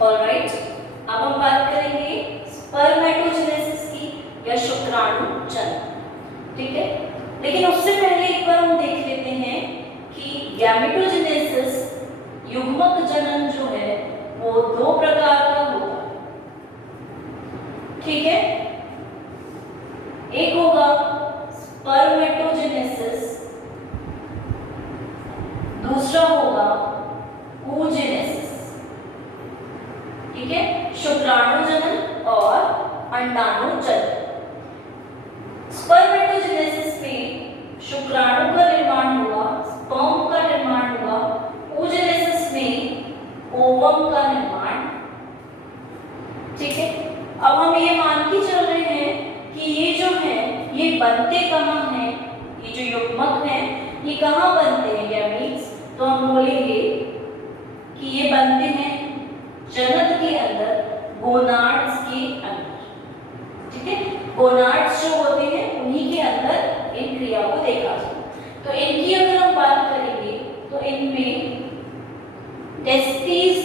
Alright, अब हम बात करेंगे स्पर्मेटोजेनेसिस की या शुक्राणु जनन। ठीक है, लेकिन उससे पहले एक बार हम देख लेते हैं कि गैमेटोजेनेसिस युग्मक जनन जो है वो दो प्रकार का होगा। ठीक है, एक होगा स्पर्मेटोजेनेसिस, दूसरा होगा oogenesis। ठीक है, शुक्राणु जनन और अंडाणु जनन। स्पर्मेटोजेनेसिस में शुक्राणु का निर्माण हुआ, स्पर्म का निर्माण हुआ। oogenesis में ओवम का निर्माण। ठीक है, अब हम ये मान के चल रहे हैं कि ये जो है ये बनते कहाँ हैं, ये जो युग्मक हैं ये कहाँ बनते हैं गैमीट्स, तो हम बोलेंगे कि ये बनते हैं जनक के अंदर, गोनाड्स के अंदर। ठीक है, गोनाड्स जो होते हैं उन्हीं के अंदर इन क्रिया को देखा जाए। तो इनकी अगर हम बात करेंगे तो इनमें टेस्टिस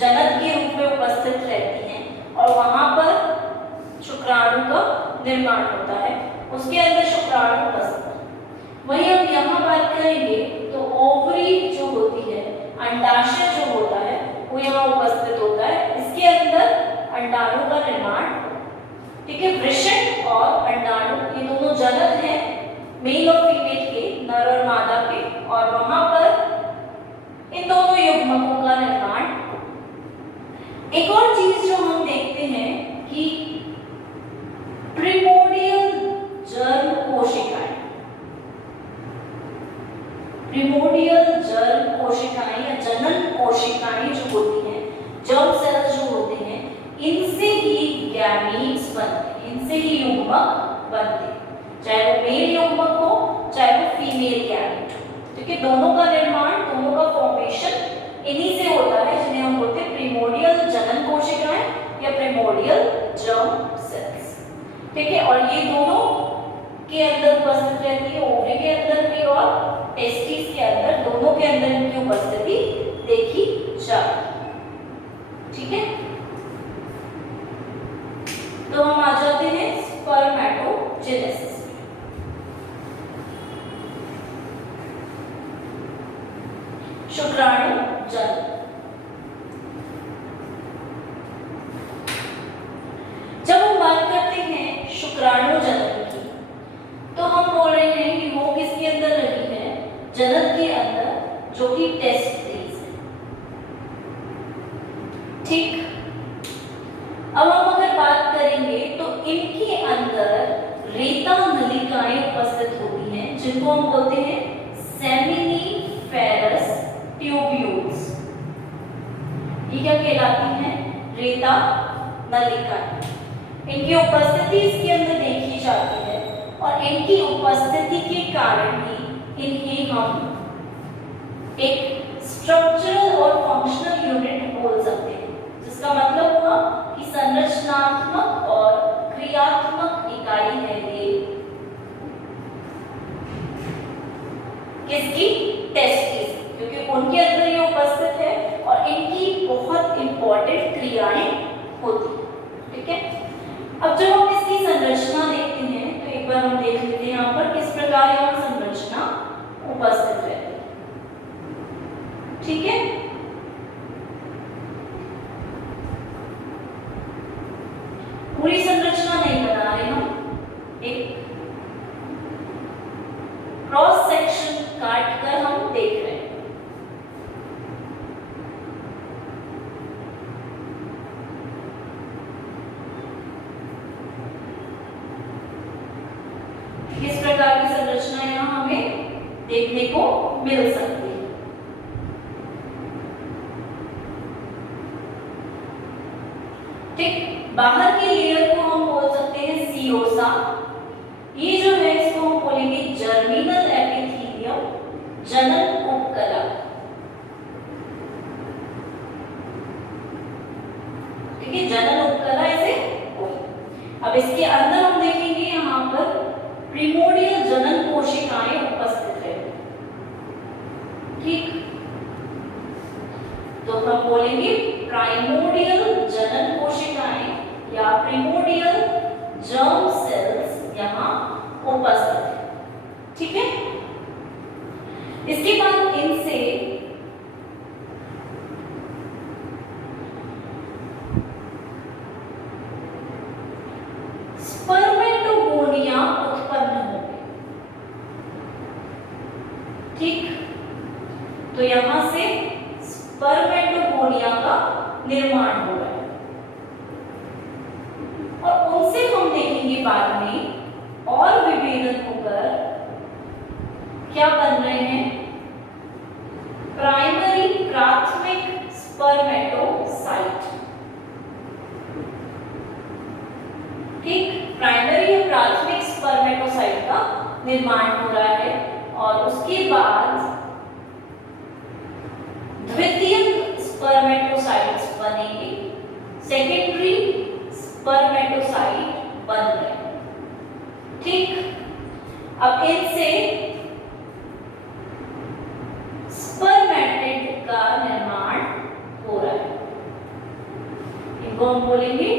जनक के रूप में उपस्थित रहती हैं और वहां पर शुक्राणु का निर्माण होता है, उसके अंदर शुक्राणु उपस्थित है। वहीं हम यहाँ बात करेंगे तो ओवरी जो होती है, अंडाशय जो होता है वो यहाँ उपस्थित होता है, इसके अंदर अंडाणु का निर्माण। ठीक है, वृषण और अंडाणु ये दोनों जनक हैं मेल और फीमेल के, नर और मादा के, और वहां पर इन दोनों युग्मकों का निर्माण। एक और चीज जो हम देखते हैं कि प्रिमोडियल जर्म कोशिकाएं, प्रिमोडियल जर्म कोशिकाएं या जनन कोशिकाएं जो होती हैं, जर्म सेल्स जो होते हैं, इनसे ही गैमीट्स बनते हैं, इनसे ही युग्मक बनते हैं, चाहे वो मेल युग्मक हो चाहे वो फीमेल गैमीट हो। क्योंकि दोनों का निर्माण, दोनों का फॉर्मेशन इन्हीं से होता है, जिन्हें हम बोलते हैं प्रिमोडियल जनन कोशिकाएं या प्रिमोडियल जर्म सेल्स। ठीक है, और ये दोनों के अंदर उपस्थित रहती है, ओवरी के अंदर भी और टेस्टिस के अंदर, दोनों के अंदर इनकी उपस्थिति देखी जाती है। ठीक है, तो हम आ जाते हैं स्पर्मेटोजेनेसिस। शुक्राणु जनन। जब हम बात करते हैं शुक्राणु जनन की तो हम बोल रहे हैं कि वो किसके अंदर रही है, जनक के अंदर, जो कि टेस्टिस है। ठीक, अब हम अगर बात करेंगे तो इनके अंदर रेता नलिकाएं उपस्थित होती हैं, जिनको हम बोलते हैं सेमिनिफेरस ट्यूब्यूल्स। ये क्या कहलाती हैं, रेता नलिकाएं। इनकी उपस्थिति इसके अंदर देखी जाती है और इनकी उपस्थिति के कारण ही इन्हें हम एक स्ट्रक्चरल और फंक्शनल यूनिट बोल सकते हैं, जिसका मतलब हुआ कि संरचनात्मक और क्रियात्मक इकाई है ये किसकी, टेस्टिस, क्योंकि उनके अंदर ये उपस्थित है और इनकी बहुत इंपॉर्टेंट क्रियाएं होती हैं। ठीक है, अब जब हम इसकी संरचना देखते हैं तो एक बार हम देख लेते हैं यहाँ पर किस प्रकार यहाँ संरचना उपस्थित रहती है। ठीक है, पूरी संरचना नहीं बना रहे हम, एक क्रॉस सेक्शन काट कर हम देख रहे हैं। किस प्रकार की संरचना यहाँ हमें देखने को मिल सकती है। ठीक, बाहर की लेयर को हम बोल सकते हैं सीरोसा। ये जो है इसको हम बोलेंगे जर्मिनल एपिथेलियम, जनन उपकला। ठीक है, जनन उपकला इसे बोलते। अब इसके अंदर हम देखेंगे यहाँ पर प्रिमोडियल जनन कोशिकाएं उपस्थित है। ठीक, तो हम बोलेंगे प्राइमोर्डियल जनन कोशिकाएं या प्रिमोर्डियल जर्म सेल्स यहाँ उपस्थित है। ठीक है, इसके बाद इनसे स्पर्मेटोगोनिया उत्पन्न होंगे। ठीक, तो यहां से स्पर्मेटोगोनिया का निर्माण हो रहा है और उनसे हम देखेंगे बाद में और विभेदन होकर क्या बन रहे हैं, प्राइमरी प्राथमिक स्पर्मेटोसाइट। ठीक, प्राइमरी या प्राथमिक स्पर्मेटोसाइट का निर्माण हो रहा है और उसके बाद द्वितीयक स्पर्मेटोसाइट्स बनेंगे, सेकेंडरी स्पर्मेटोसाइट बन रहे हैं। ठीक, अब इनसे स्पर्मेटिड का निर्माण हो रहा है, इनको हम बोलेंगे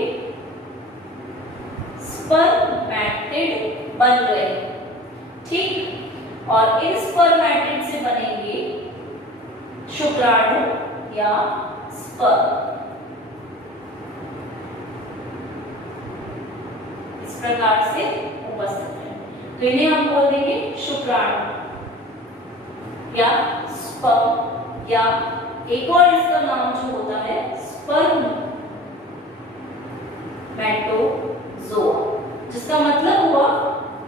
स्पर्मेटिड बन रहे हैं। ठीक, और इन स्पर्मेटिड से बनेंगे शुक्राणु या स्पर्म। इस प्रकार से उपस्थित है, तो इन्हें हम बोल देंगे शुक्राणु या स्पर्म, या एक और इसका नाम जो होता है स्पर्म मेटोजोआ, जिसका मतलब हुआ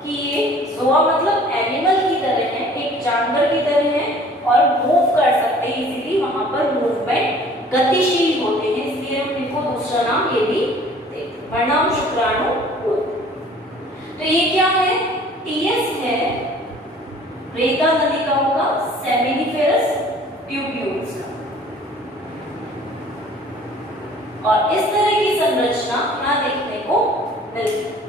कि ये जोआ मतलब एनिमल की तरह है, एक जानवर की तरह है और मूव कर सकते हैं, इसीलिए वहां पर मूवमेंट गतिशील होते हैं, इसलिए हम इनको दूसरा नाम ये भी देते हैं, परिणाम शुक्राणु होते। तो ये क्या है, टीएस है रेता नलिकाओं का सेमिनिफेरस ट्यूब्यूल्स का, और इस तरह की संरचना यहाँ देखने को मिलती है।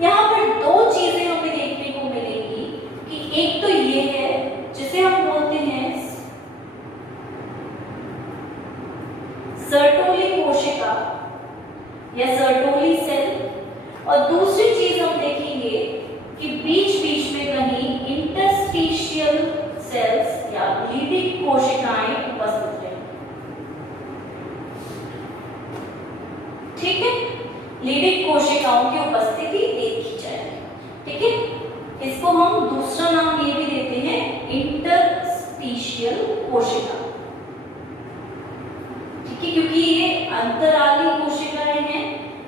यहाँ पर दो चीजें हमें देखने को मिलेंगी कि एक तो ये है जिसे हम बोलते हैं सर्टोली कोशिका या सर्टोली सेल, और दूसरी चीज हम देखेंगे कि बीच बीच में कहीं इंटरस्टिशियल सेल्स या लीडिक कोशिकाएं उपस्थित रहेंगी। ठीक है, लीडिक कोशिकाओं की उपस्थिति देखी जाएगी। ठीक है, इसको हम दूसरा नाम ये भी देते हैं इंटरस्टिशियल कोशिका। ठीक है, क्योंकि ये अंतराली कोशिकाएं हैं,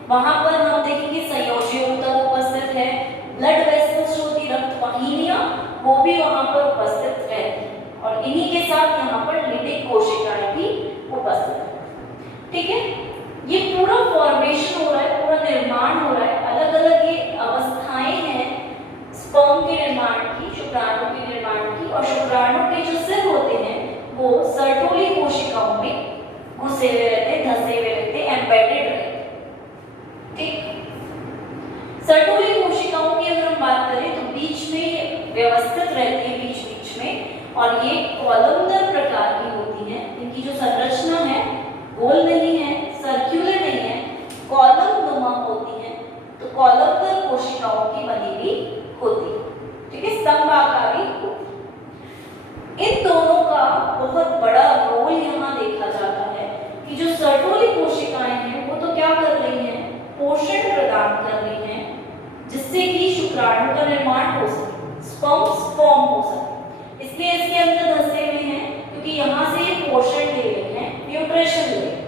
वहां पर हम देखेंगे संयोजी ऊतक उपस्थित है, ब्लड वेसल्स होती रक्त वाहिनियां वो भी वहां पर उपस्थित रहती है, और इन्हीं के साथ यहाँ पर लीडिक कोशिकाएं भी उपस्थित है। ठीक है, ये पूरा फॉर्मेशन हो रहा है, पूरा निर्माण हो रहा है, अलग अलग ये अवस्थाएं हैं स्पर्म के निर्माण की, शुक्राणु के निर्माण की, और शुक्राणु के जो सेल होते हैं वो सर्टोली कोशिकाओं में घुसे हुए रहते, धसे हुए रहते, एम्बेडेड रहते। ठीक, सर्टोली कोशिकाओं की अगर हम बात करें तो बीच में व्यवस्थित रहती है, बीच बीच में, और ये कॉलमनर प्रकार की होती है। इनकी जो संरचना है गोल नहीं है, सर्कुलर नहीं है, कॉलम नुमा होती है, तो कॉलमनर कोशिकाओं की बनी हुई होती है। ठीक है, स्तंभाकारी होती है। इन दोनों का बहुत बड़ा रोल यहाँ देखा जाता है कि जो सर्टोली कोशिकाएं हैं वो तो क्या कर रही हैं, पोषण प्रदान कर रही हैं, जिससे कि शुक्राणु का निर्माण हो सके, स्पर्म्स फॉर्म हो सके, इसलिए इसके अंदर धसे हुए हैं, क्योंकि यहाँ से ये पोषण ले रहे हैं, न्यूट्रिशन ले रहे हैं।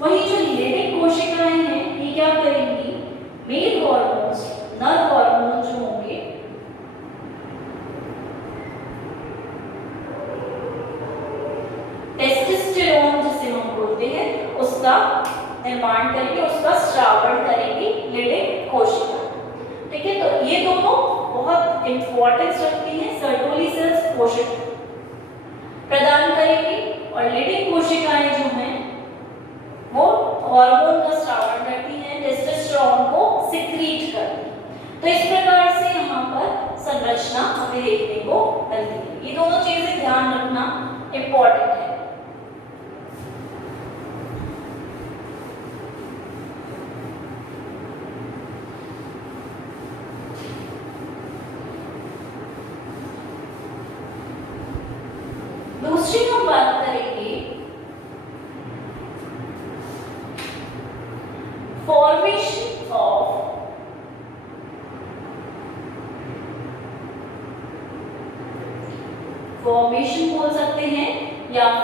वहीं जो लीडिक कोशिकाएं हैं ये क्या करेंगी, मेल हार्मोन्स, नर हार्मोन जो होंगे टेस्टोस्टेरोन जिसे हम बोलते हैं उसका निर्माण करेंगे, उसका स्रावण करेंगी लीडिक कोशिका। ठीक है, तो ये दोनों बहुत इंपॉर्टेंस रखती हैं। सर्टोली सेल्स पोषण प्रदान करेंगी और लीडिक कोशिकाएं जो हैं वो हार्मोन का स्रावण करती हैं, टेस्टोस्टेरोन को सिक्रीट करती हैं। तो इस प्रकार से यहाँ पर संरचना हमें देखने को मिलती है। ये दोनों चीजें ध्यान रखना इंपॉर्टेंट है।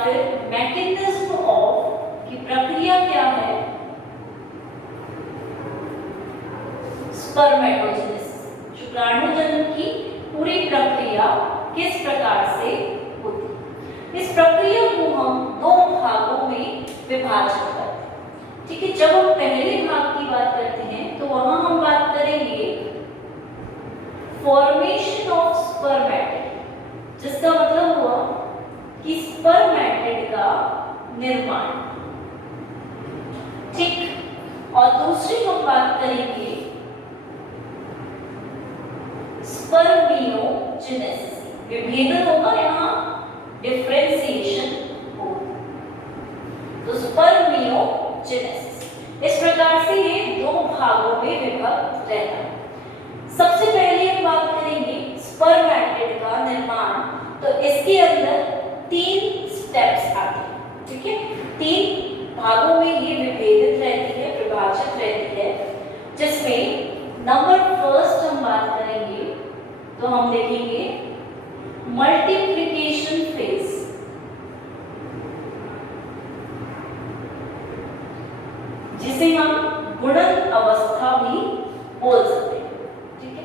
फिर मैकेनिज्म ऑफ की प्रक्रिया क्या है, स्पर्मेटोजेनेसिस, शुक्राणुजनन की पूरी प्रक्रिया किस प्रकार से होती है। इस प्रक्रिया को हम दो भागों में विभाजित करते हैं। ठीक है, जब हम पहले भाग की बात करते हैं तो वहां हम बात करेंगे फॉर्मेशन ऑफ स्पर्मेटिड, जिसका मतलब हुआ कि स्पर्मेटिड का निर्माण। ठीक, और दूसरी हम बात करेंगे स्पर्मियोजेनेसिस, विभेदन होगा, यहाँ डिफरेंशिएशन होगा, तो स्पर्मियोजेनेसिस। इस प्रकार से ये दो भागों में विभक्त रहता है। सबसे पहले हम बात करेंगे स्पर्मेटिड का निर्माण, तो इसके अंदर 3 स्टेप्स आते हैं। ठीक है, 3 भागों में ये विभेदित रहती है, विभाजित रहती है, जिसमें नंबर फर्स्ट हम बात करेंगे तो हम देखेंगे मल्टीप्लिकेशन फेज, जिसे हम गुणन अवस्था भी बोल सकते हैं। ठीक है,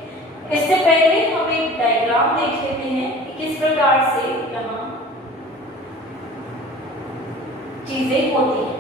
इससे पहले हम एक डायग्राम देख लेते हैं कि किस प्रकार से यहाँ चीजें होती हैं।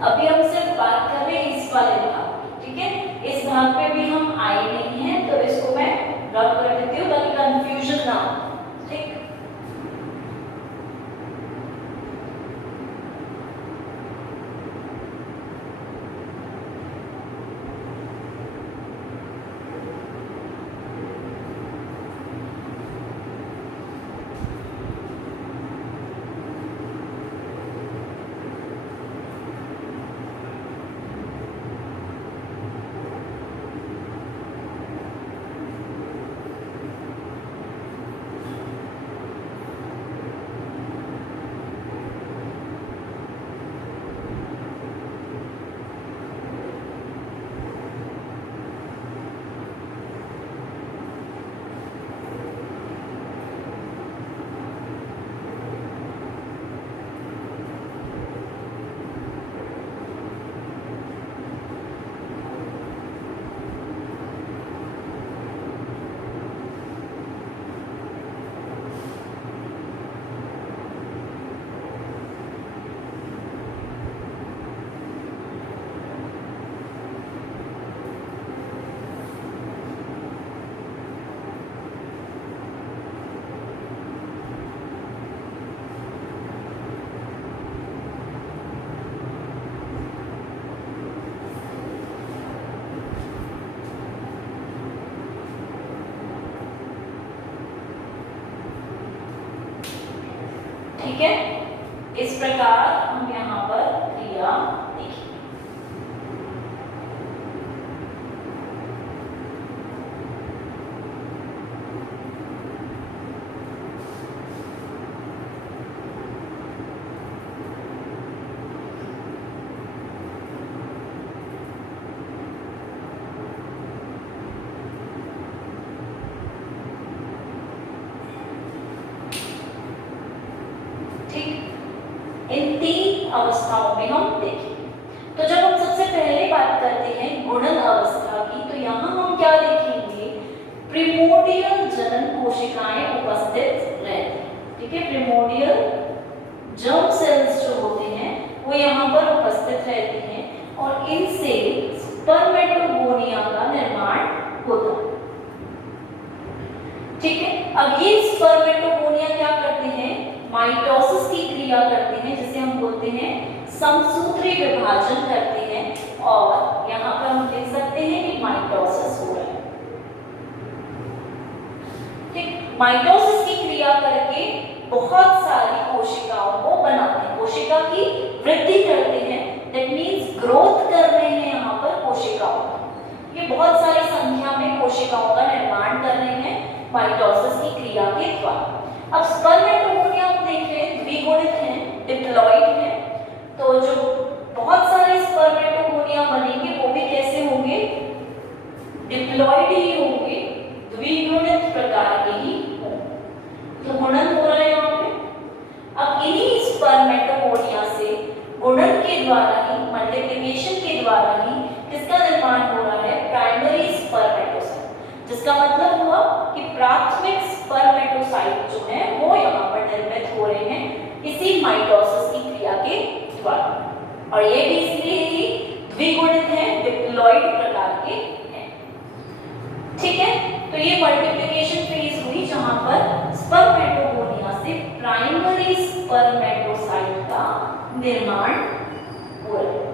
अभी हम सिर्फ बात कर रहे हैं इस वाले भाग की। ठीक है, इस भाग पे भी हम आए नहीं हैं, तो इसको मैं रब कर देती हूँ ताकि कंफ्यूजन ना हो। ठीक, ठीक है, इस प्रकार हम यहाँ पर क्रिया देखेंगे। इन 3 अवस्थाओं में हम देखेंगे। तो जब हम सबसे पहले बात करते हैं गुणन अवस्था की, तो यहाँ हम क्या देखेंगे, प्रिमोर्डियल जनन कोशिकाएं उपस्थित रहती हैं। ठीक है, प्रिमोर्डियल जर्म सेल्स जो होते हैं वो यहाँ पर उपस्थित रहते हैं और इनसे स्पर्मेटोगोनिया का निर्माण होता है। ठीक है, अब ये स्पर्मेटोगोनिया क्या करते हैं, माइटोसिस की क्रिया करते हैं, जिसे हम बोलते हैं समसूत्री विभाजन करते हैं, और यहाँ पर हम देख सकते हैं कि माइटोसिस हो रहा है। ठीक, माइटोसिस की क्रिया करके बहुत सारी कोशिकाओं को बनाते हैं, कोशिका की वृद्धि करते हैं, दैट मीन्स ग्रोथ कर रहे हैं यहाँ पर कोशिकाओं का। ये बहुत सारी संख्या में कोशिकाओं का निर्माण कर रहे हैं माइटोसिस की क्रिया के द्वारा। अब स्पर्मेटोगोनिया हम देख रहे हैं द्विगुणित हैं, डिप्लॉइड हैं, तो जो बहुत सारे स्पर्मेटोगोनिया बनेंगे वो भी कैसे होंगे, डिप्लॉइड ही होंगे, द्विगुणित प्रकार के ही होंगे। तो गुणन हो रहा है यहाँ पे। अब इन्हीं स्पर्मेटोगोनिया से गुणन के द्वारा ही, मल्टीप्लिकेशन के द्वारा ही किसका निर्माण हो रहा है, प्राइमरी स्पर्मेटोसाइट, जिसका मतलब हुआ कि प्राथमिक स्पर्मेटोसाइट जो है वो यहाँ पर निर्मित हो रहे हैं इसी माइटोसिस की क्रिया के द्वारा, और ये भी इसलिए ही द्विगुणित है, डिप्लॉइड प्रकार के हैं। ठीक है, तो ये मल्टीप्लिकेशन फेज हुई जहां पर स्पर्मेटोगोनिया से प्राइमरी स्पर्मेटोसाइट का निर्माण हो रहा है,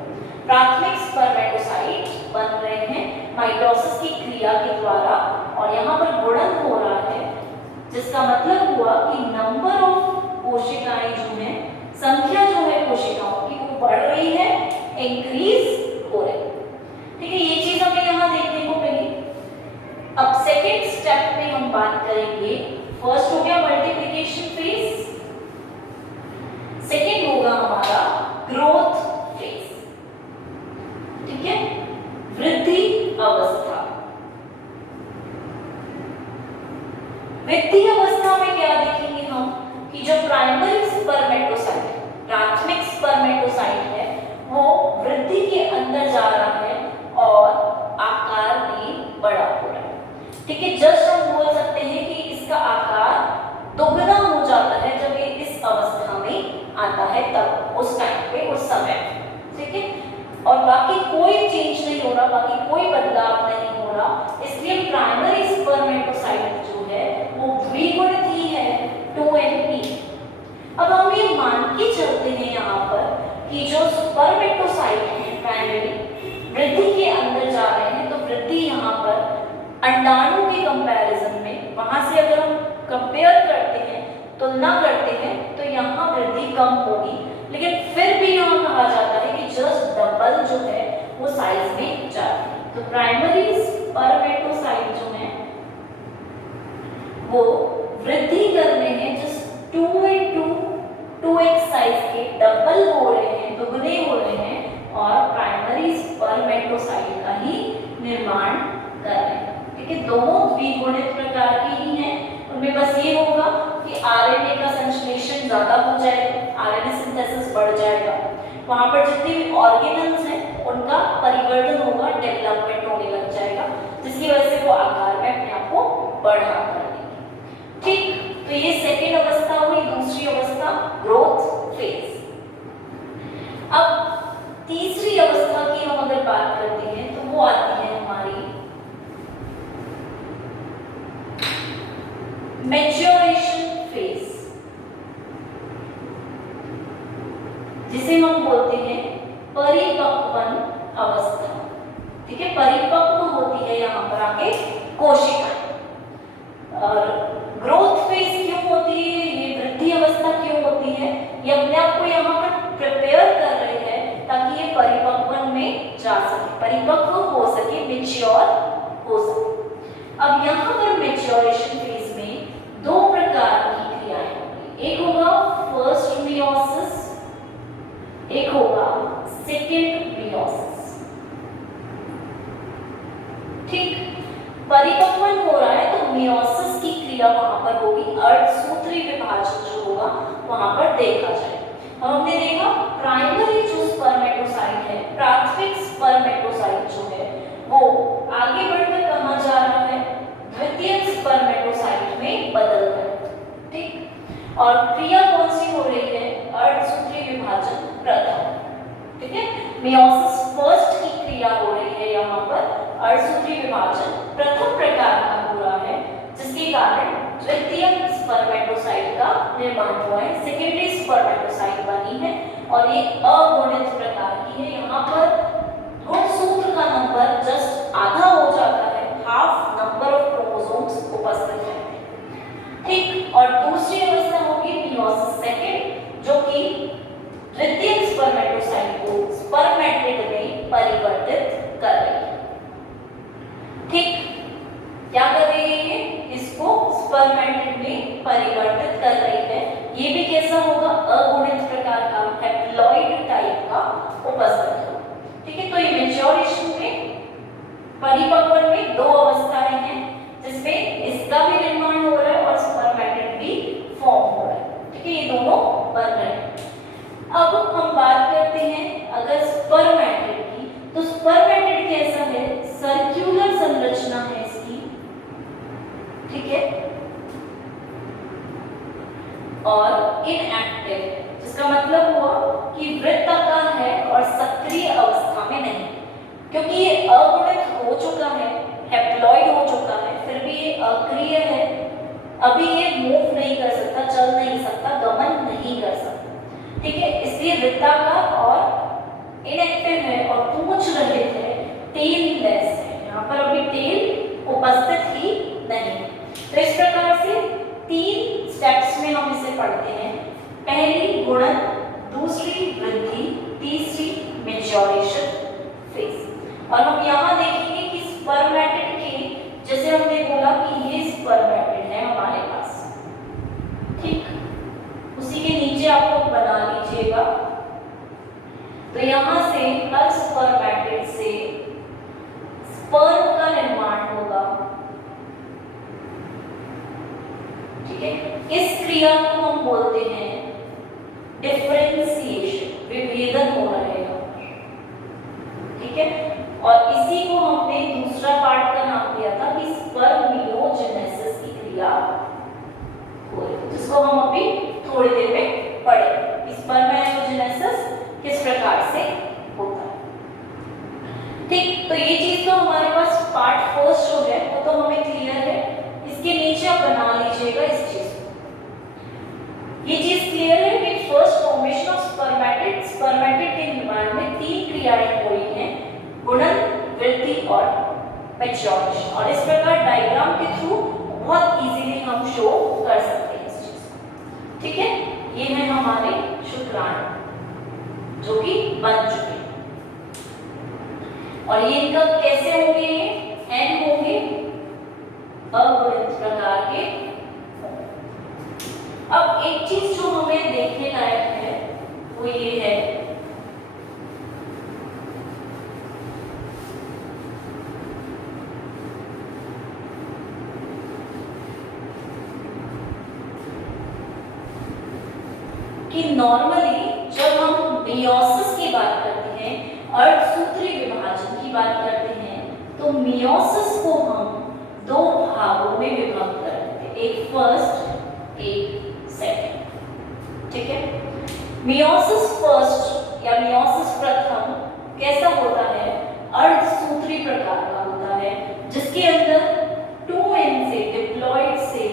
प्राथमिक स्पर्मेटोसाइट बन रहे हैं माइटोसिस की क्रिया के द्वारा, और यहाँ पर गुणन हो रहा है, जिसका मतलब हुआ कि नंबर ऑफ कोशिकाएं जो है, संख्या जो है कोशिकाओं की वो बढ़ रही है, इंक्रीज हो रही है। ठीक है, ये चीज हमें यहाँ देखने को मिली। अब सेकेंड स्टेप में हम बात करेंगे, फर्स्ट हो गया मल्टीप्लिकेशन फेज, सेकेंड होगा हमारा ग्रोथ फेज। ठीक है, वृद्धि अवस्था। वृद्धि अवस्था में क्या देखेंगे हम कि जो प्राइमरी स्पर्मेटोसाइट, प्राथमिक स्पर्मेटोसाइट है, वो वृद्धि के अंदर जा रहा है और आकार भी बड़ा हो रहा है। ठीक है, जस्ट हम बोल सकते हैं कि इसका आकार दोगुना हो जाता है जब ये इस अवस्था में आता है, तब उस टाइम पे, उस समय। ठीक है, और बाकी कोई चेंज नहीं हो रहा, बाकी कोई बदलाव नहीं हो रहा, इसलिए प्राइमरी स्पर्मेटोसाइट जो है वो द्विगुणित ही है, 2np। अब हम ये मान के चलते हैं यहाँ पर कि जो स्पर्मेटोसाइट है प्राइमरी वृद्धि के अंदर जा रहे हैं, तो वृद्धि यहाँ पर अंडाणु के कंपैरिजन में, वहां से अगर हम कंपेयर करते हैं, तुलना करते हैं, तो यहाँ वृद्धि कम होगी, लेकिन फिर भी यहाँ कहा जाता है कि जस्ट डबल जो है वो साइज में जा रही है। तो प्राइमरी स्पर्मेटोसाइट जो है वो वृद्धि कर रहे हैं, जस्ट 2x साइज के डबल हो रहे हैं, दुगने हो रहे हैं, और प्राइमरी स्पर्मेटोसाइट का ही निर्माण कर रहे हैं। ठीक है, दोनों द्विगुणित प्रकार के ही हैं, उनमें बस ये होगा कि आरएनए का संश्लेषण ज्यादा हो जाएगा, आरएनए सिंथेसिस बढ़ जाएगा, वहां पर जितने भी ऑर्गेनल्स हैं उनका परिवर्तन होगा, डेवलपमेंट होने लग जाएगा, जिसकी वजह से वो आकार में अपने आप को बढ़ा कर देंगे। ठीक, तो ये सेकेंड अवस्था हुई। दूसरी अवस्था ग्रोथ फेज। अब तीसरी अवस्था की हम अगर बात करते हैं तो वो आती है हमारी मैच्योरेशन फेज, जिसे हम बोलते हैं परिपक्वन अवस्था। ठीक है, परिपक्व होती है यहाँ पर आके कोशिकाएं। और ग्रोथ फेज क्यों होती है, ये वृद्धि अवस्था क्यों होती है, ये अपने आप को यहाँ पर प्रिपेयर कर रहे हैं ताकि ये परिपक्वन में जा सके, परिपक्व हो सके, मैच्योर हो सके। अब यहाँ पर मैच्योरेशन फेज में दो प्रकार की क्रियाएं होंगी, एक होगा फर्स्ट मियोसिस, एक होगा सेकेंड मियोसिस। ठीक, परिपक्वन हो रहा है तो मियोसिस की क्रिया वहां पर होगी, अर्धसूत्री विभाजन जो होगा वहां पर देखा जाएगा। हमने देखा प्राइमरी जो स्पर्मेटोसाइट है, प्राथमिक स्पर्मेटोसाइट जो है वो आगे बढ़कर कहां जा रहा है, द्वितीयक स्पर्मेटोसाइट में बदल रहा है। ठीक, और क्रिया कौन सी हो रही है, अर्धसूत्री विभाजन प्रथम। ठीक है, मियोसिस फर्स्ट अर्धसूत्री विभाजन प्रथम प्रकार का हुआ है, जिसके कारण द्वितीयक स्पर्मेटोसाइट का निर्माण हुआ है, सेकेंडरी स्पर्मेटोसाइट बनी है और ये अगुणित प्रकार की है। यहाँ पर गुणसूत्र का नंबर जस्ट आधा हो जाता है, हाफ नंबर ऑफ क्रोमोसोम्स उपस्थित है। ठीक, और दूसरी अवस्था होगी मियोसिस सेकेंड, जो कि द्वितीयक स्पर्मेटोसाइट को स्पर्मेटिड में परिवर्तित कर रही है। ठीक, क्या कर रही है ये? इसको स्पर्मेटिड में परिवर्तित कर रही है। ये भी कैसा होगा? अगुणित प्रकार का, हैप्लॉइड टाइप का उपस्थित होगा। ठीक है, तो ये मैच्योरेशन में, परिपक्वन में दो अवस्थाएं हैं, जिसमें इसका भी निर्माण हो रहा है और स्पर्मेटिड भी फॉर्म हो रहा है। ठीक है, ये दोनों बन रहे हैं। अब हम बात करते हैं अगर स्पर्मेटिड की, तो स्पर्मेटिड कैसा है? सर्कुलर संरचना है इसकी, ठीक है, और इनएक्टिव, जिसका मतलब हुआ कि वृत्ताकार है और सक्रिय अवस्था में नहीं, क्योंकि ये अगुणित हो चुका है, हैप्लॉइड हो चुका है, फिर भी ये अक्रिय है, अभी ये मूव नहीं कर सकता, चल नहीं सकता, गमन नहीं कर सकता। ठीक है, इसलिए वृत्ताकार और इनएक्टिव है और पूंछ रहित है, टेल लेस है। यहाँ पर अभी टेल उपस्थित ही नहीं है। तो इस प्रकार से तीन स्टेप्स में हम इसे पढ़ते हैं। पहली गुणन, दूसरी वृद्धि, तीसरी मैच्योरेशन फेज। और हम यहाँ देखेंगे कि स्पर्मेटिड के, जैसे हमने बोला कि ये स्पर्मेटिड है हमारे पास, ठीक, उसी के नीचे आप लोग बना लीजिएगा। तो यहाँ से हर स्पर्मेटिड से स्पर्म का निर्माण होगा। ठीक है, इस क्रिया को हम बोलते हैं डिफरेंशिएशन, विभेदन हो रहा है। ठीक है, और इसी को हमने दूसरा पार्ट का नाम दिया था कि स्पर्मियोजेनेसिस की क्रिया हो रही है, जिसको हम अभी थोड़ी देर में पढ़ेंगे। स्पर्मियोजेनेसिस किस प्रकार से होता है। ठीक, तो ये चीज तो हमारे पास पार्ट फर्स्ट जो है वो तो हमें क्लियर है। इसके नीचे आप बना लीजिएगा इस चीज को। ये चीज क्लियर है कि first formation of spermatid, spermatid के निर्माण में तीन क्रियाएं हो रही हैं, गुणन, वृद्धि और मैच्योरेशन। और इस प्रकार डायग्राम के थ्रू बहुत इजीली हम शो कर सकते हैं इस चीज को। ठीक है, ये है हमारे शुक्राणु जो कि बन चुके हैं, और ये इनका कैसे होंगे? एन होंगे, अगुणित प्रकार के। अब एक चीज जो हमें देखने लायक है वो ये है कि नॉर्मली जब हम मियोसिस की बात करते हैं, अर्धसूत्री विभाजन की बात करते हैं, तो मियोसिस को हम दो भागों में विभाजित करते हैं, एक फर्स्ट, एक सेकंड। ठीक है, मियोसिस फर्स्ट या मियोसिस प्रथम कैसा होता है? अर्धसूत्री प्रकार का होता है, जिसके अंदर 2n से, डिप्लॉइड से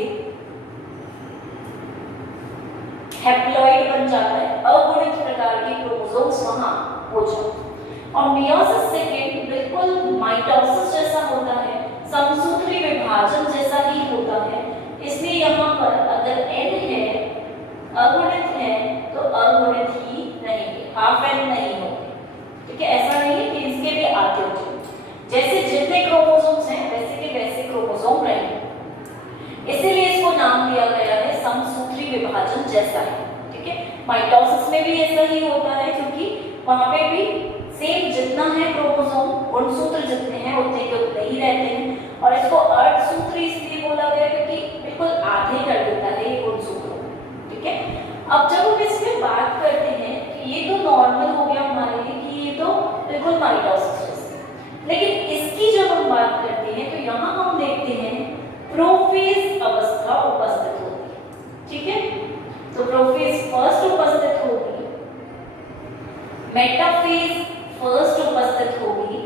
हैप्लॉइड बन जाता है, अगुणित प्रकार के क्रोमोसोम्स वहां हो जाते हैं। और मियोसिस सेकेंड बिल्कुल माइटोसिस जैसा होता है, समसूत्री विभाजन जैसा ही होता है। इसलिए यहाँ पर अगर n है, अगुणित है, तो अगुणित ही रहेंगे, हाफ n नहीं होंगे। ठीक है, ऐसा नहीं है कि इसके भी आधे होते हैं, जैसे जितने क्रोमोसोम्स हैं वैसे के वैसे क्रोमोसोम रहेंगे। इसीलिए इसको नाम दिया गया है समसूत्री विभाजन जैसा है। ठीक है, माइटोसिस में भी ऐसा ही होता है, क्योंकि वहां पे भी सेम जितना है क्रोमोसोम, गुणसूत्र जितने हैं उतने के उतने ही रहते हैं। और इसको अर्धसूत्री इसलिए बोला गया क्योंकि बिल्कुल आधे कर देता है ये गुणसूत्र। ठीक है, अब जब हम इसमें बात करते हैं कि ये तो नॉर्मल हो गया हमारे लिए कि ये तो बिल्कुल माइटोसिस जैसे, लेकिन इसकी जब हम बात करते हैं तो यहाँ हम देखते हैं प्रोफेज अवस्था उपस्थित होती है। ठीक है, तो प्रोफेज फर्स्ट उपस्थित होगी, मेटाफेज फर्स्ट उपस्थित होगी,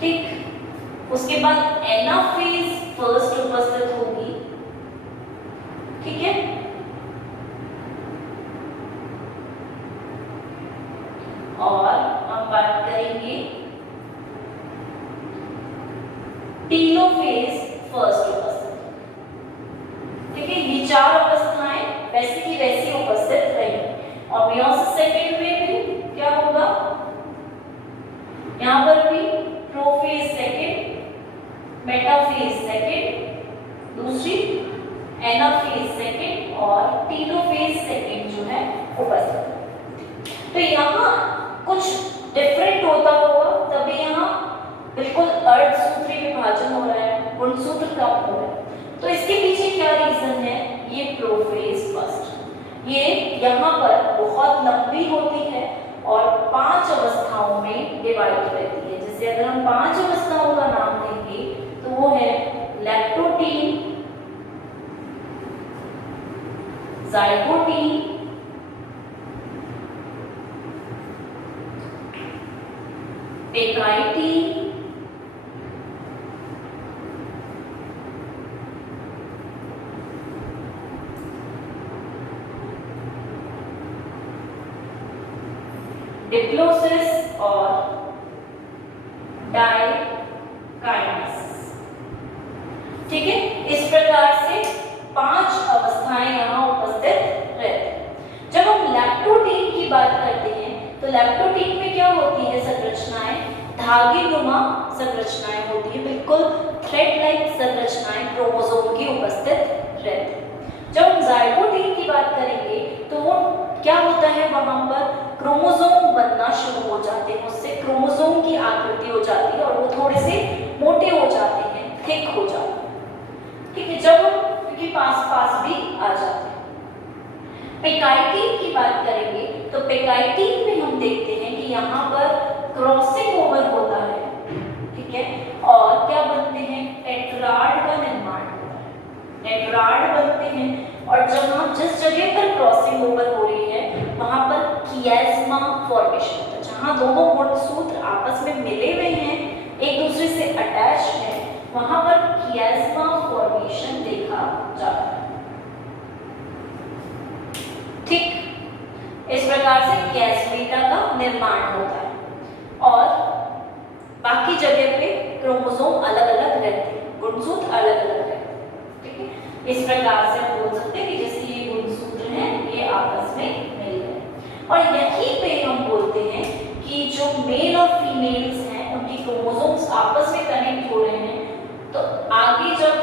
ठीक। उसके बाद एनाफेज फर्स्ट उपस्थित होगी, ठीक है। और हम बात करेंगे टीलोफेज फर्स्ट उपस्थित, ठीक है। ये चार अवस्थाएं वैसी की वैसी उपस्थित रहेंगी। और मियोसिस सेकेंड में भी क्या होगा, यहाँ पर भी प्रोफेज सेकेंड, मेटाफेज सेकेंड, दूसरी एनाफेज सेकेंड और टीलोफेज सेकेंड जो है उपस्थित। तो यहाँ कुछ डिफरेंट होता होगा, तभी यहाँ बिल्कुल अर्धसूत्री विभाजन हो रहा है, गुणसूत्र कम हो रहा है। तो इसके पीछे क्या रीजन है, ये प्रोफेज फर्स्ट, ये यहाँ पर बहुत लंबी होती है और 5 अवस्थाओं में डिवाइड रहती है। जैसे अगर हम 5 अवस्थाओं का नाम देंगे तो वो है लैक्टोटीन, जाइगोटीन, डेकाइटीन, डिप्लोसिस और डाइकाइनेसिस, ठीक है। इस प्रकार से 5 अवस्थाएं यहाँ उपस्थित रहती हैं। जब हम लैक्टोटीन की बात करते हैं तो लैक्टोटीन में क्या होती है संरचनाएं, धागेनुमा संरचनाएं होती है, बिल्कुल थ्रेड लाइक संरचनाएं क्रोमोसोम की उपस्थित रहती है। जब हम जाइगोटीन की बात करेंगे तो वो क्या होता है, वहां पर क्रोमोसोम बनना शुरू हो जाते हैं, उससे क्रोमोसोम की आकृति हो जाती है और वो थोड़े से मोटे हो जाते हैं, थिक हो जाते हैं, ठीक है। जब हम क्योंकि पास भी आ जाते हैं। पेकाइटीन की बात करेंगे तो पेकाइटीन में हम देखते हैं कि यहाँ पर क्रॉसिंग ओवर होता है, ठीक है। और क्या बनते हैं, टेट्राड का निर्माण होता है, टेट्राड बनते हैं। और जब जिस जगह पर क्रॉसिंग ओवर हो रही है वहां पर कियास्मा फॉर्मेशन होता है, जहां दोनों गुणसूत्र आपस में मिले हुए हैं, एक दूसरे से अटैच है, वहां पर कियास्मा फॉर्मेशन देखा जाता है, ठीक। इस प्रकार से कियास्मेटा का निर्माण होता है और बाकी जगह पे क्रोमोसोम अलग अलग रहते हैं, गुणसूत्र अलग अलग रहते हैं, ठीक है। इस प्रकार से हम बोल सकते हैं कि जैसे ये गुणसूत्र हैं ये आपस में मिल रहे हैं। और यहीं पे हम बोलते हैं कि जो मेल और फीमेल्स हैं उनकी क्रोमोसोम्स आपस में कनेक्ट हो रहे हैं। तो आगे जब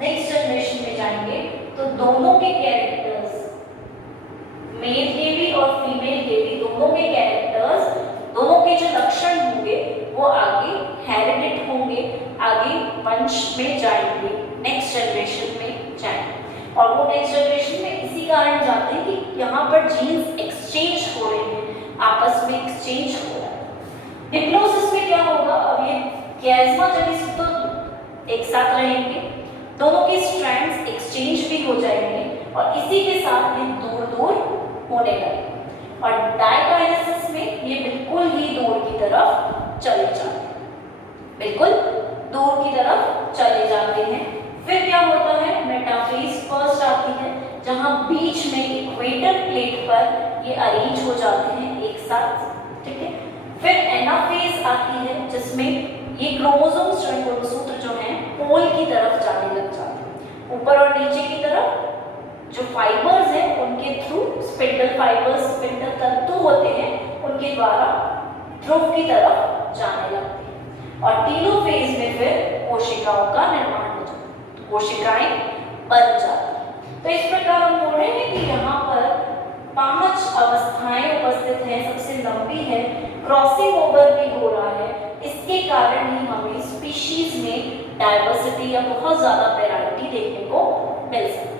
नेक्स्ट जनरेशन में जाएंगे तो दोनों के कैरेक्टर्स, मेल के भी और फीमेल के भी, दोनों के कैरेक्टर्स, दोनों के जो लक्षण होंगे वो आगे हेरिडिट होंगे, आगे वंश में जाएंगे, नेक्स्ट जनरेशन में जाएंगे। और वो नेक्स्ट जनरेशन में इसी कारण जाते हैं कि यहाँ पर जीन्स एक्सचेंज हो रहे हैं, आपस में एक्सचेंज हो रहा है। डिप्लोसिस में क्या होगा, अब ये कियास्मा जनिस तो एक साथ रहेंगे, दोनों के स्ट्रैंड्स एक्सचेंज भी हो जाएंगे और इसी के साथ ये दूर दूर होने लगे। और डाइकाइनेसिस में ये बिल्कुल ही दूर की तरफ चले जाते हैं, बिल्कुल दूर की तरफ चले जाते हैं। फिर क्या होता है, मेटाफेज फर्स्ट आती है, जहां बीच में इक्वेटर प्लेट पर ये अरेंज हो जाते हैं एक साथ, ठीक है। फिर एनाफेज आती है जिसमें ये क्रोमोसोम्स गुणसूत्र जो हैं पोल की तरफ जाने लग जाते हैं, ऊपर और नीचे की तरफ जो फाइबर्स हैं उनके थ्रू स्पिंडल फाइबर्स, स्पिंडल तंतु होते हैं, उनके द्वारा ध्रुव की तरफ जाने लगते हैं। और टीलोफेज में फिर कोशिकाओं का निर्माण हो जाता है, कोशिकाएं बन जाती हैं। तो इस प्रकार हम बोल रहे हैं कि यहाँ पर 5 अवस्थाएं उपस्थित हैं, सबसे लंबी है, क्रॉसिंग ओवर भी हो रहा है, इसके कारण ही हमें स्पीशीज में डाइवर्सिटी या बहुत ज्यादा वैरायटी देखने को मिल सकती है,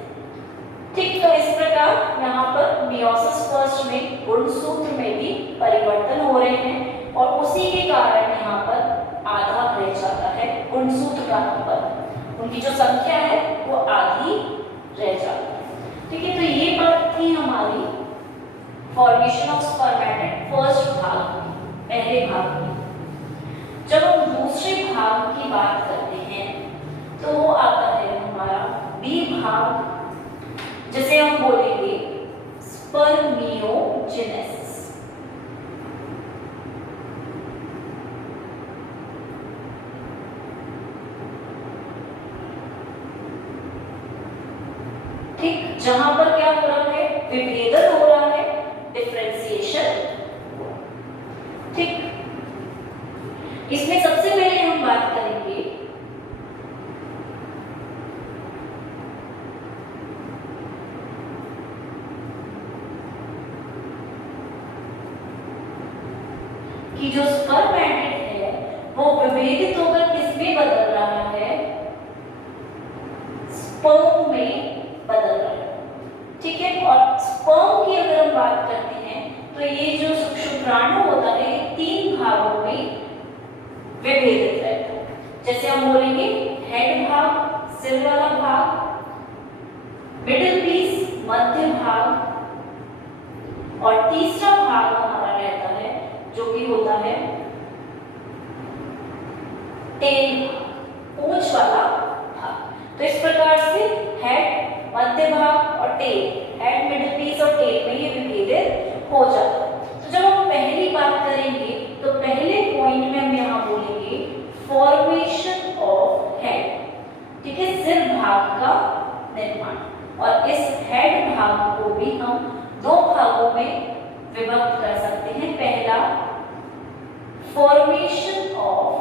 ठीक। तो इस प्रकार यहाँ पर मियोसिस फर्स्ट में गुणसूत्र में भी परिवर्तन हो रहे हैं और उसी के कारण यहाँ पर आधा रह जाता है गुणसूत्र का नंबर, उनकी जो संख्या है वो आधी रह जाती है, ठीक है। तो ये बात थी हमारी फॉर्मेशन ऑफ स्पर्मेटिड फर्स्ट भाग में, पहले भाग में। जब हम दूसरे भाग की बात करते हैं तो वो आता है हमारा बी भाग, जैसे हम बोलेंगे स्पर्मियोजेनेसिस। ठीक, जहां पर क्या हो रहा है, विभेदन हो रहा है, डिफरेंशिएशन। ठीक, इसमें सबसे पहले हम बात करेंगे कि जो स्पर्मेटिड है वो विभेदित होकर किसमें बदल रहा है, स्पर्म में बदल रहा है। ठीक है, और स्पर्म की अगर हम बात करते हैं तो ये जो शुक्राणु होता है ये 3 भागों में विभेदित है। जैसे हम बोलेंगे हेड भाग, सिर वाला भाग, मिडिल पीस, मध्य भाग, और तीसरा भाग हमारा रहता है जो कि होता है टेल, पूंछ वाला भाग। तो इस प्रकार से हेड, मध्य भाग और टेल, हेड, मिडिल पीस और टेल में ये विभेदित हो जाता है। तो जब हम पहली बात करेंगे तो पहले पॉइंट में हम यहाँ बोलेंगे फॉर्मेशन ऑफ हेड। ठीक है, सिर भाग का निर्माण, और इस हेड भाग को भी हम 2 भागों में विभक्त कर सकते हैं। पहला फॉर्मेशन ऑफ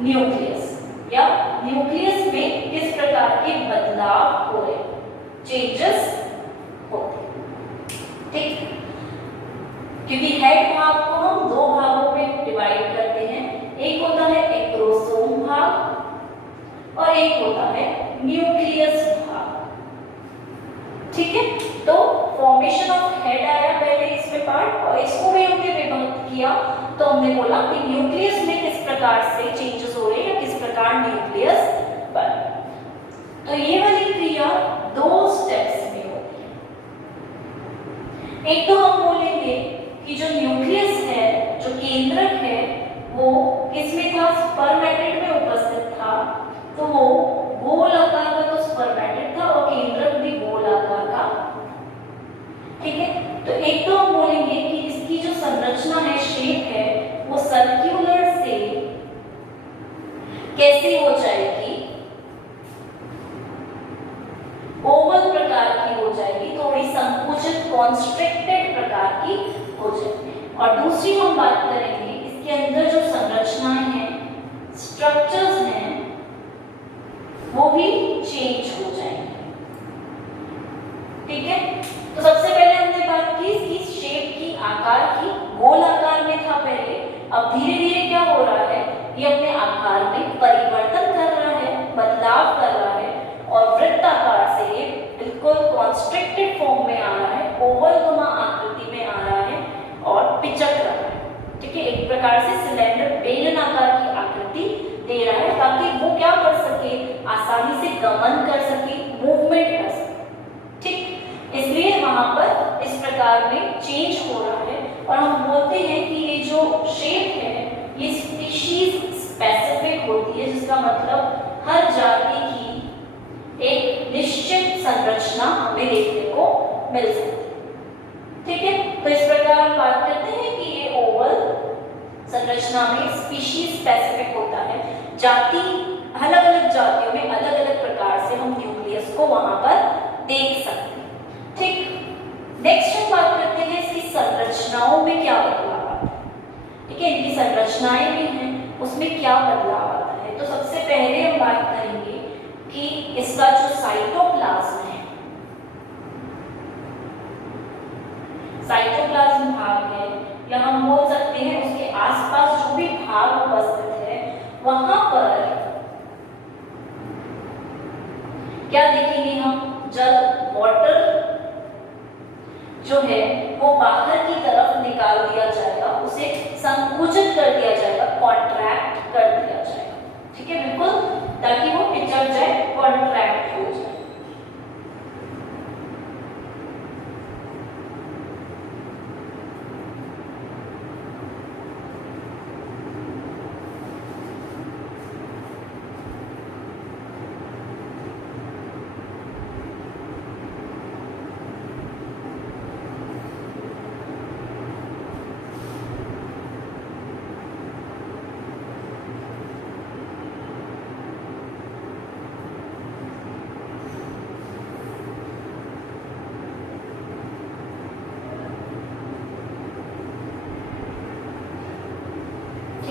न्यूक्लियस, या न्यूक्लियस में किस प्रकार के बदलाव हो रहे, चेंजेस होते। ठीक, क्योंकि हेड भाग को हम 2 भागों में डिवाइड करते हैं, एक होता है एक्रोसोम भाग और एक होता है न्यूक्लियस भाग। ठीक है, तो फॉर्मेशन ऑफ हेड आया पहले इसमें पार्ट, और इसको भी हमने विभक्त किया तो हमने बोला कि न्यूक्लियस में किस प्रकार से चेंजेस हो रहे हैं या किस प्रकार न्यूक्लियस बन। तो ये वाली क्रिया 2 स्टेप्स में होती है। एक तो हम बोलेंगे कि जो न्यूक्लियस है, जो केंद्रक है, वो किसमें था, स्पर्मेटिड में उपस्थित था, तो वो गोल आकार का तो स्पर्मेटिड था और केंद्रक भी गोल आकार का। ठीक है, तो एक तो हम बोलेंगे कि इसकी जो संरचना है, शेप है, वो सर्कुलर से कैसी हो जाएगी, ओवल प्रकार की हो जाएगी, थोड़ी संकुचित कॉन्स्ट्रिक्टेड प्रकार की हो जाएगी। और दूसरी हम बात करेंगे इसके अंदर जो संरचनाएं हैं, स्ट्रक्चर्स हैं, वो भी चेंज हो जाएंगे। ठीक है, तो सबसे पहले हमने बात की इसकी शेप की, आकार की, गोल आकार में था पहले, अब धीरे धीरे क्या हो रहा है, ये अपने आकार में परिवर्तन कर रहा है, बदलाव कर रहा है, और वृत्ताकार से ये बिल्कुल कॉन्स्ट्रिक्टेड फॉर्म में आ रहा है, ओवलनुमा आकृति में आ रहा है और पिचक रहा है। ठीक है, एक प्रकार से सिलेंडर बेलनाकार की आकृति दे रहा है ताकि वो क्या कर सके, आसानी से गमन कर सके, मूवमेंट कर सके। ठीक, इसलिए वहां पर इस प्रकार में चेंज हो रहा है, और हम बोलते हैं कि ये जो शेप है ये स्पीशीज स्पेसिफिक होती है, जिसका मतलब हर जाति की एक निश्चित संरचना हमें देखने को मिल सकती है। ठीक है, तो इस प्रकार हम बात करते हैं कि ये ओवल संरचना में स्पीशीज स्पेसिफिक होता है, जाति, अलग अलग जातियों में अलग अलग प्रकार से हम न्यूक्लियस को वहां पर देख सकते हैं। ठीक, नेक्स्ट हम बात करते हैं इसकी संरचनाओं में क्या बदलाव आता है। ठीक है, इनकी संरचनाएं भी हैं, उसमें क्या बदलाव आता है। तो सबसे पहले हम बात करेंगे कि इसका जो साइटोप्लाज्म है, साइटोप्लाज्म भाग है, या हम बोल सकते हैं उसके आसपास जो भी भाग उपस्थित है, वहां पर क्या देखेंगे हम, जल, वाटर जो है वो बाहर की तरफ निकाल दिया जाएगा, उसे संकुचित कर दिया जाएगा, कॉन्ट्रैक्ट कर दिया जाएगा। ठीक है, बिल्कुल, ताकि वो पिचक जाए, कॉन्ट्रैक्ट हो जाए।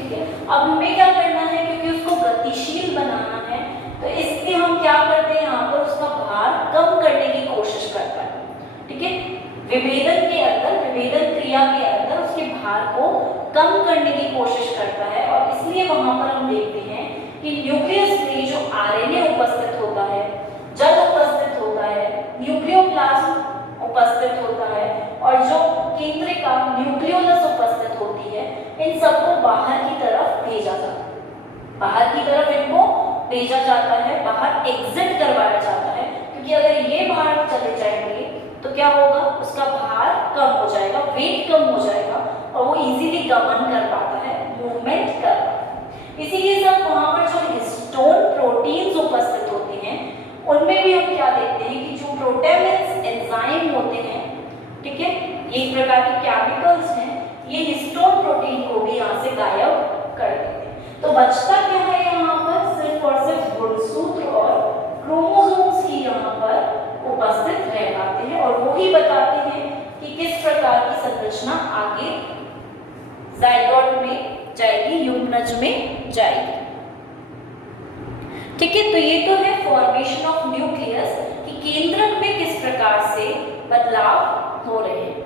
ठीक है। अब हमें क्या करना है, क्योंकि उसको गतिशील बनाना है, तो इसलिए हम क्या करते हैं, यहाँ पर उसका भार कम करने की कोशिश करते हैं, ठीक है। विभेदन के अंदर, विभेदन क्रिया के अंदर उसके भार को कम करने की कोशिश करता है, और इसलिए वहां पर हम देखते हैं कि न्यूक्लियस में जो आरएनए उपस्थित होता है, जल उपस्थित होता है, न्यूक्लियोप्लाज्म उपस्थित होता है, और जो केंद्रिका न्यूक्लियोलस उपस्थित होती है, इन सबको बाहर की तरफ भेजा जाता है, बाहर की तरफ इनको भेजा जाता है, बाहर एग्जिट करवाया जाता है, क्योंकि अगर ये बाहर चले जाएंगे तो क्या होगा, उसका भार कम हो जाएगा, वेट कम हो जाएगा, और वो इजीली गमन कर पाता है, मूवमेंट कर पाता है। इसीलिए सब वहां पर जो हिस्टोन प्रोटीन्स उपस्थित होते हैं, उनमें भी हम क्या देखते हैं कि जो प्रोटैमिन्स एंजाइम होते हैं, ठीक है, ये एक प्रकार के केमिकल्स हैं, ये हिस्टोन प्रोटीन को भी यहाँ से गायब कर देते हैं। तो बचता क्या है यहाँ पर, सिर्फ और सिर्फ गुणसूत्र और क्रोमोसोम्स ही यहाँ पर उपस्थित रह पाते हैं, और वो ही बताते हैं कि किस प्रकार की संरचना आगे जाइगोट में जाएगी, युग्मनज में जाएगी, ठीक है। तो ये तो है फॉर्मेशन ऑफ न्यूक्लियस कि केंद्रक में किस प्रकार से बदलाव हो रहे हैं।